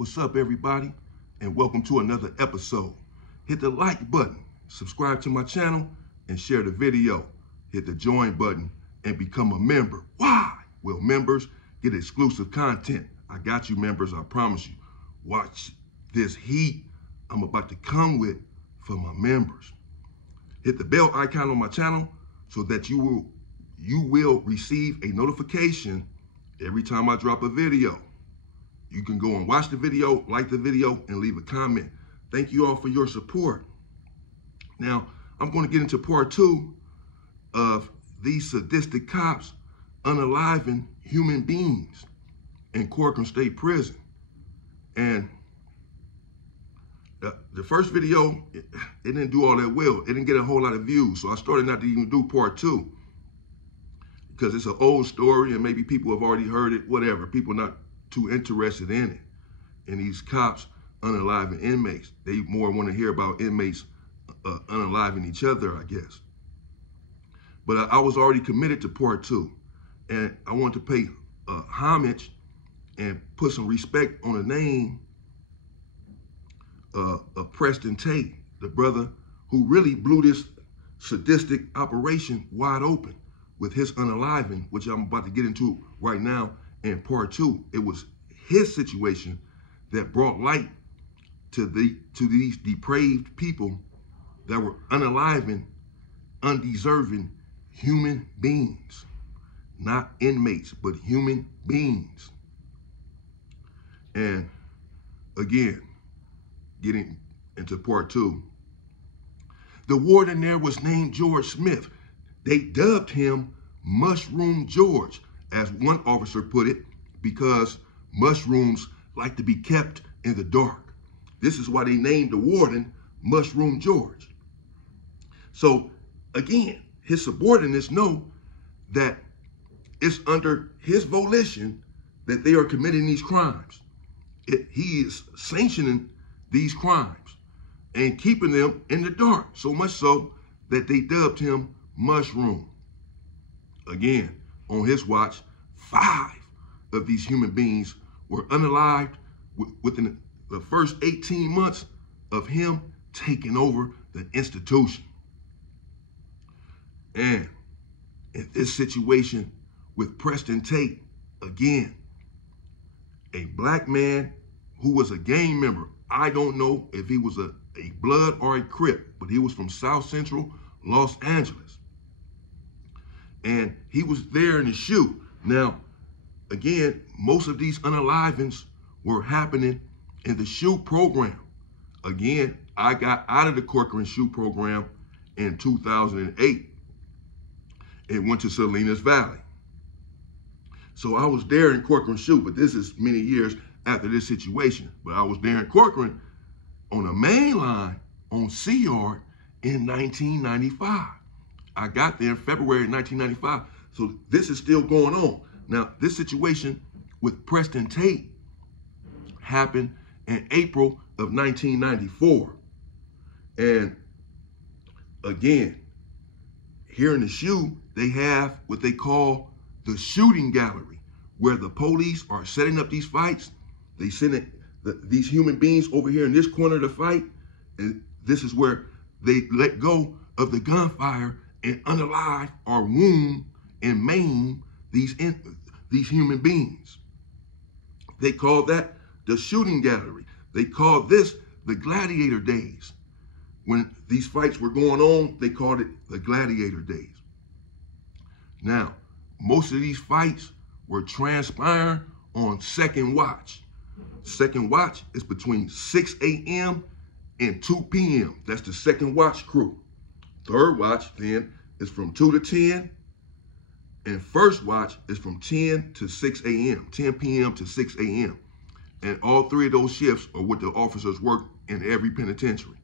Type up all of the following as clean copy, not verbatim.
What's up, everybody? And welcome to another episode. Hit the like button, subscribe to my channel, and share the video. Hit the join button and become a member. Why? Well, members get exclusive content. I got you, members, I promise you. Watch this heat I'm about to come with for my members. Hit the bell icon on my channel so that you will receive a notification every time I drop a video. You can go and watch the video, like the video, and leave a comment. Thank you all for your support. Now, I'm going to get into part 2 of these sadistic cops unaliving human beings in Corcoran State Prison. And the first video, it didn't do all that well. It didn't get a whole lot of views. So I started not to even do part 2 because it's an old story and maybe people have already heard it, whatever. People not too interested in it. And these cops unaliving inmates. They more want to hear about inmates unaliving each other, I guess. But I was already committed to part 2. And I want to pay homage and put some respect on the name of Preston Tate, the brother who really blew this sadistic operation wide open with his unaliving, which I'm about to get into right now in part 2. It was his situation that brought light to these depraved people that were unaliving, undeserving human beings. Not inmates, but human beings. And again, getting into part 2. The warden there was named George Smith. They dubbed him Mushroom George, as one officer put it, because mushrooms like to be kept in the dark. This is why they named the warden Mushroom George. So again, his subordinates know that it's under his volition that they are committing these crimes. He is sanctioning these crimes and keeping them in the dark, so much so that they dubbed him Mushroom. Again, on his watch, 5 of these human beings were unalived within the first 18 months of him taking over the institution. And in this situation with Preston Tate, again, a black man who was a gang member. I don't know if he was a Blood or a Crip, but he was from South Central Los Angeles. And he was there in the SHU. Now, again, most of these unalivings were happening in the SHU program. Again, I got out of the Corcoran SHU program in 2008 and went to Salinas Valley. So I was there in Corcoran SHU, but this is many years after this situation. But I was there in Corcoran on the main line on Sea Yard in 1995. I got there in February 1995. So this is still going on. Now, this situation with Preston Tate happened in April of 1994. And again, here in the SHU, they have what they call the shooting gallery, where the police are setting up these fights. They send these human beings over here in this corner to fight. And this is where they let go of the gunfire and unalive or wound and maim these human beings. They call that the shooting gallery. They call this the gladiator days. When these fights were going on, they called it the gladiator days. Now, most of these fights were transpiring on second watch. Second watch is between 6 a.m. and 2 p.m. That's the second watch crew. Third watch then is from 2 to 10. And first watch is from 10 to 6 a.m., 10 p.m. to 6 a.m. And all 3 of those shifts are what the officers work in every penitentiary.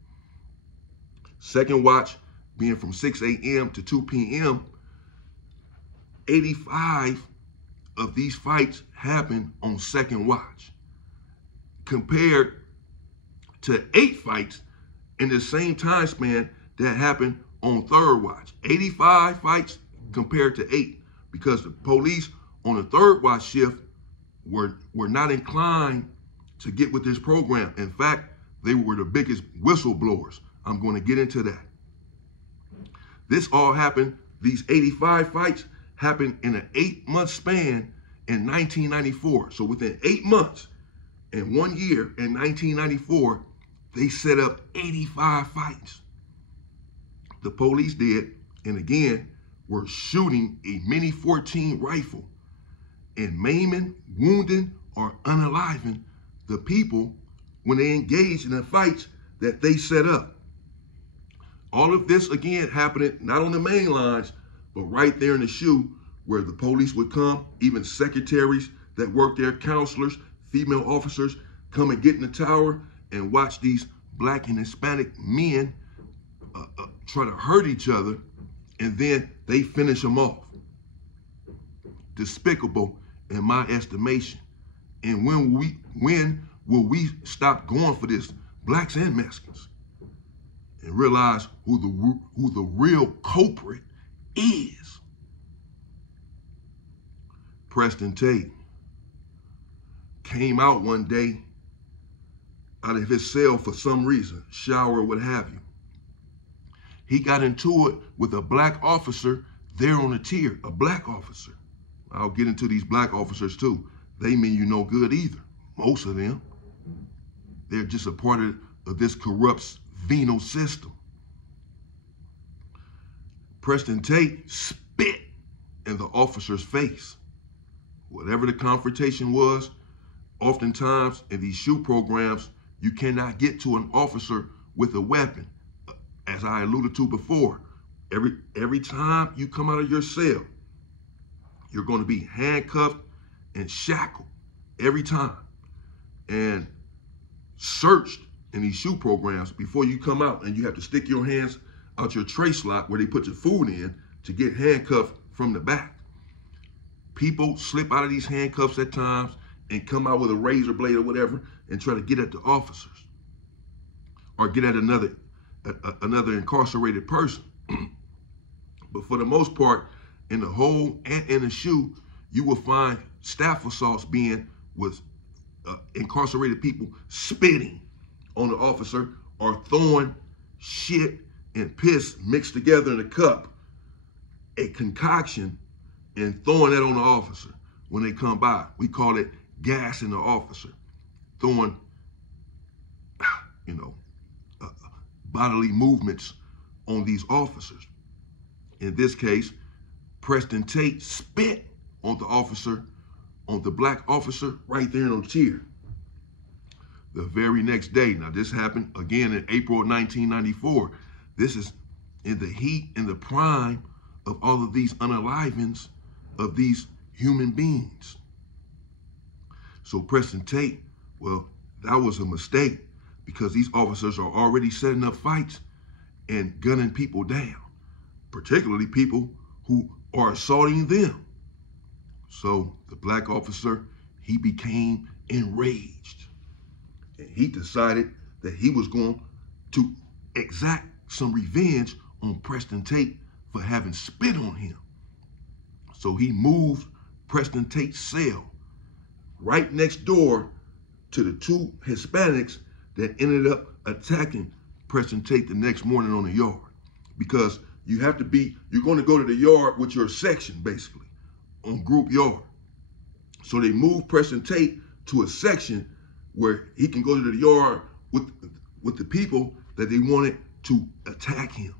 Second watch being from 6 a.m. to 2 p.m., 85 of these fights happen on second watch, compared to 8 fights in the same time span that happened on third watch. 85 fights compared to 8, because the police on the third watch shift were not inclined to get with this program. In fact, they were the biggest whistleblowers. I'm going to get into that. This all happened, these 85 fights happened in an 8-month span in 1994. So within 8 months and 1 year in 1994, they set up 85 fights. The police did, and again, were shooting a Mini 14 rifle and maiming, wounding, or unaliving the people when they engaged in the fights that they set up. All of this, again, happening not on the main lines, but right there in the shoe where the police would come, even secretaries that work there, counselors, female officers, come and get in the tower and watch these Black and Hispanic men try to hurt each other, and then they finish them off. Despicable in my estimation. And when will we stop going for this, Blacks and Mexicans, and realize who the real culprit is? Preston Tate came out one day out of his cell for some reason, shower, what have you. He got into it with a Black officer there on the tier, a Black officer. I'll get into these Black officers too. They mean you no good either, most of them. They're just a part of this corrupt venal system. Preston Tate spit in the officer's face. Whatever the confrontation was, oftentimes in these shoe programs, you cannot get to an officer with a weapon. As I alluded to before, every time you come out of your cell, you're going to be handcuffed and shackled every time and searched in these shoe programs before you come out, and you have to stick your hands out your tray slot where they put your food in to get handcuffed from the back. People slip out of these handcuffs at times and come out with a razor blade or whatever and try to get at the officers or get at another incarcerated person. But for the most part, in the hole and in the shoe, you will find staff assaults being with incarcerated people spitting on the officer or throwing shit and piss mixed together in a cup, a concoction, and throwing that on the officer when they come by. We call it gassing the officer, throwing, bodily movements on these officers. In this case, Preston Tate spit on the officer, on the Black officer right there on the chair. The very next day, now this happened again in April of 1994. This is in the heat, in the prime of all of these unalivings of these human beings. So Preston Tate, well, that was a mistake, because these officers are already setting up fights and gunning people down, particularly people who are assaulting them. So the Black officer, he became enraged, and he decided that he was going to exact some revenge on Preston Tate for having spit on him. So he moved Preston Tate's cell right next door to the two Hispanics that ended up attacking Preston Tate the next morning on the yard. Because you're going to go to the yard with your section, basically, on group yard. So they moved Preston Tate to a section where he can go to the yard with the people that they wanted to attack him.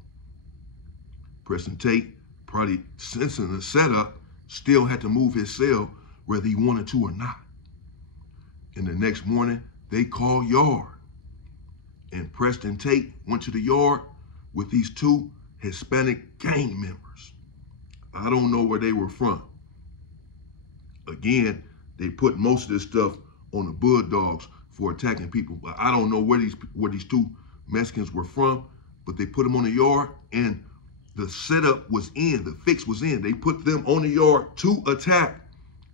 Preston Tate, probably sensing the setup, still had to move his cell whether he wanted to or not. And the next morning, they called yard. And Preston Tate went to the yard with these two Hispanic gang members. I don't know where they were from. Again, they put most of this stuff on the Bulldogs for attacking people. But I don't know where these two Mexicans were from, but they put them on the yard, and the setup was in, the fix was in. They put them on the yard to attack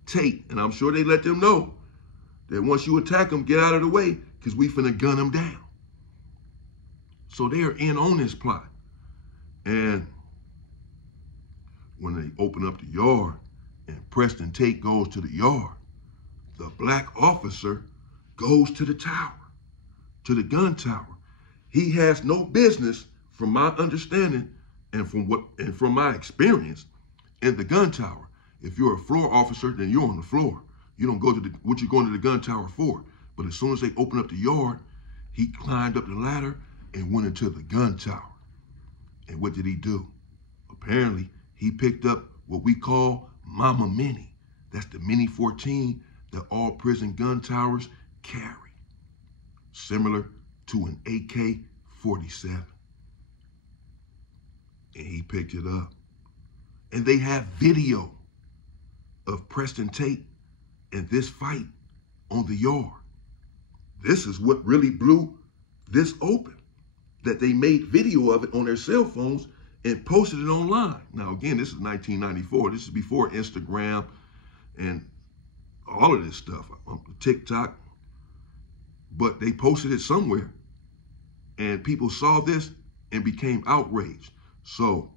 Tate. And I'm sure they let them know that once you attack them, get out of the way, because we finna gun them down. So they're in on this plot. And when they open up the yard and Preston Tate goes to the yard, the Black officer goes to the tower, to the gun tower. He has no business, from my understanding and from my experience, in the gun tower. If you're a floor officer, then you're on the floor. You don't go to what you're going to the gun tower for. But as soon as they open up the yard, he climbed up the ladder and went into the gun tower. And what did he do? Apparently, he picked up what we call Mama Mini. That's the Mini 14 that all prison gun towers carry, similar to an AK-47. And he picked it up. And they have video of Preston Tate in this fight on the yard. This is what really blew this open, that they made video of it on their cell phones and posted it online. Now, again, this is 1994. This is before Instagram and all of this stuff, TikTok. But they posted it somewhere, and people saw this and became outraged. So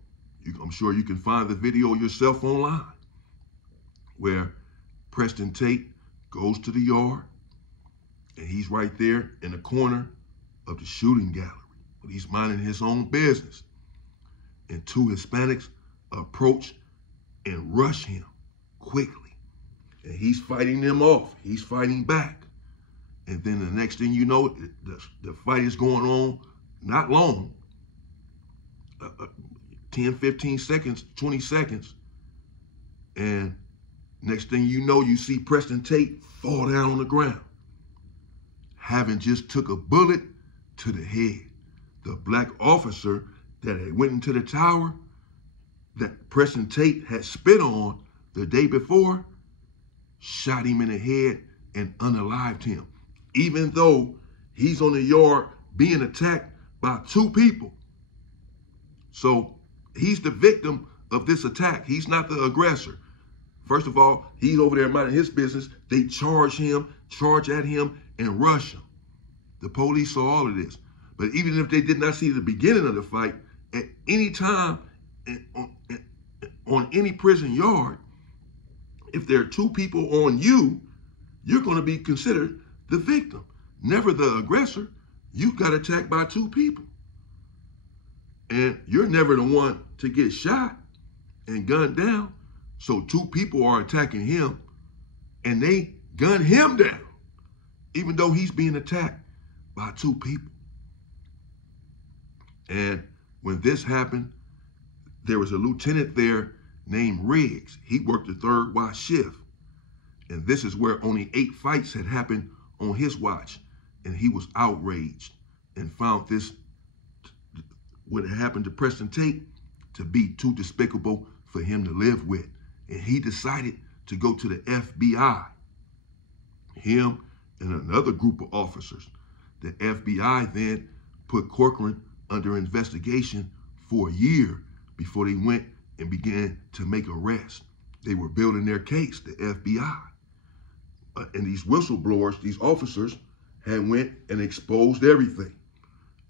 I'm sure you can find the video yourself online, where Preston Tate goes to the yard, and he's right there in the corner of the shooting gallery. But he's minding his own business. And two Hispanics approach and rush him quickly. And he's fighting them off. He's fighting back. And then the next thing you know, the fight is going on, not long, 10, 15 seconds, 20 seconds. And next thing you know, you see Preston Tate fall down on the ground, having just took a bullet to the head. The black officer that had went into the tower that Preston Tate had spit on the day before shot him in the head and unalived him, even though he's on the yard being attacked by two people. So he's the victim of this attack. He's not the aggressor. First of all, he's over there minding his business. They charge at him, and rush him. The police saw all of this. But even if they did not see the beginning of the fight, at any time on any prison yard, if there are two people on you, you're going to be considered the victim, never the aggressor. You got attacked by two people. And you're never the one to get shot and gunned down. So two people are attacking him, and they gun him down, even though he's being attacked by two people. And when this happened, there was a lieutenant there named Riggs. He worked the third watch shift. And this is where only 8 fights had happened on his watch. And he was outraged and found this, what had happened to Preston Tate, to be too despicable for him to live with. And he decided to go to the FBI. Him and another group of officers. The FBI then put Corcoran under investigation for a year before they went and began to make arrests. They were building their case, the FBI. And these whistleblowers, these officers, had went and exposed everything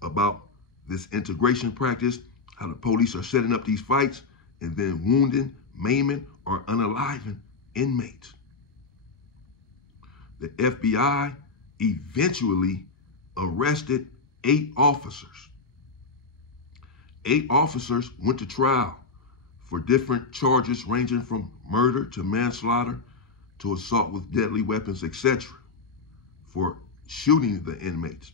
about this integration practice, how the police are setting up these fights and then wounding, maiming, or unaliving inmates. The FBI eventually arrested 8 officers. 8 officers went to trial for different charges ranging from murder to manslaughter to assault with deadly weapons, etc., for shooting the inmates.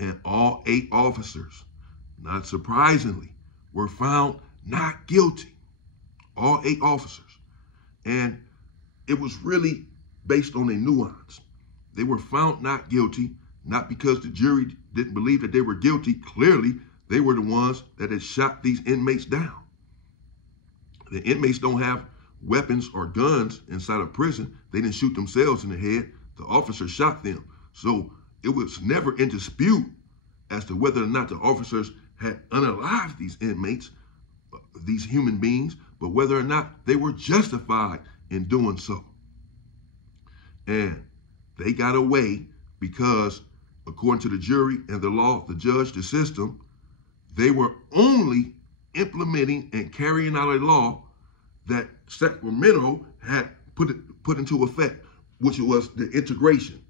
And all 8 officers, not surprisingly, were found not guilty. All 8 officers. And it was really based on a nuance. They were found not guilty, not because the jury didn't believe that they were guilty. Clearly, they were the ones that had shot these inmates down. The inmates don't have weapons or guns inside of prison. They didn't shoot themselves in the head. The officer shot them. So it was never in dispute as to whether or not the officers had unalived these inmates, these human beings, but whether or not they were justified in doing so. And they got away because, according to the jury and the law, the judge, the system, they were only implementing and carrying out a law that Sacramento had put into effect, which was the integration.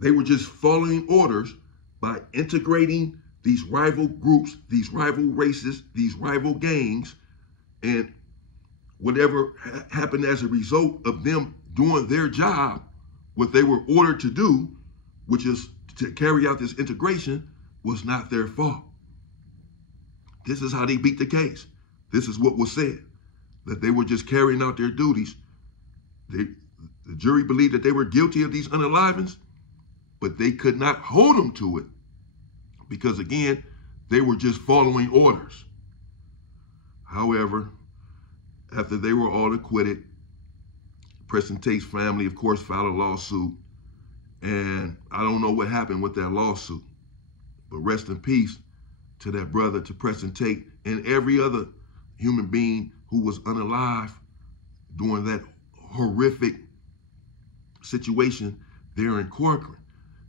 They were just following orders by integrating these rival groups, these rival races, these rival gangs, and whatever happened as a result of them doing their job, what they were ordered to do, which is to carry out this integration, was not their fault. This is how they beat the case. This is what was said, that they were just carrying out their duties. The jury believed that they were guilty of these unalivings, but they could not hold them to it because, again, they were just following orders. However, after they were all acquitted, Preston Tate's family, of course, filed a lawsuit. And I don't know what happened with that lawsuit. But rest in peace to that brother, to Preston Tate, and every other human being who was unalive during that horrific situation there in Corcoran.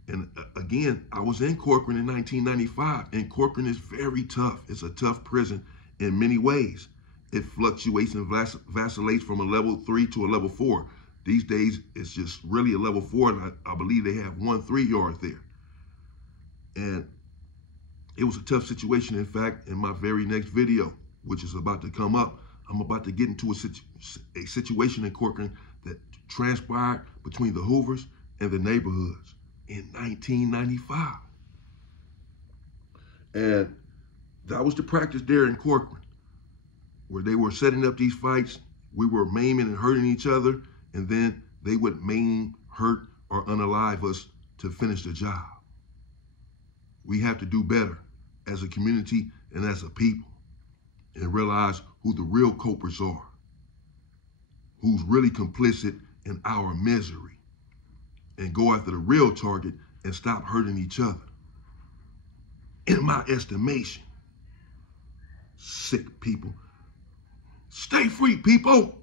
And again, I was in Corcoran in 1995, and Corcoran is very tough. It's a tough prison in many ways. It fluctuates and vacillates from a level 3 to a level 4. These days, it's just really a level 4, and I believe they have 1 3-yard there. And it was a tough situation. In fact, in my very next video, which is about to come up, I'm about to get into a situation in Corcoran that transpired between the Hoovers and the neighborhoods in 1995. And that was the practice there in Corcoran, where they were setting up these fights. We were maiming and hurting each other, and then they would maim, hurt, or unalive us to finish the job. We have to do better as a community and as a people, and realize who the real culprits are, who's really complicit in our misery, and go after the real target and stop hurting each other. In my estimation, sick people. Stay free, people.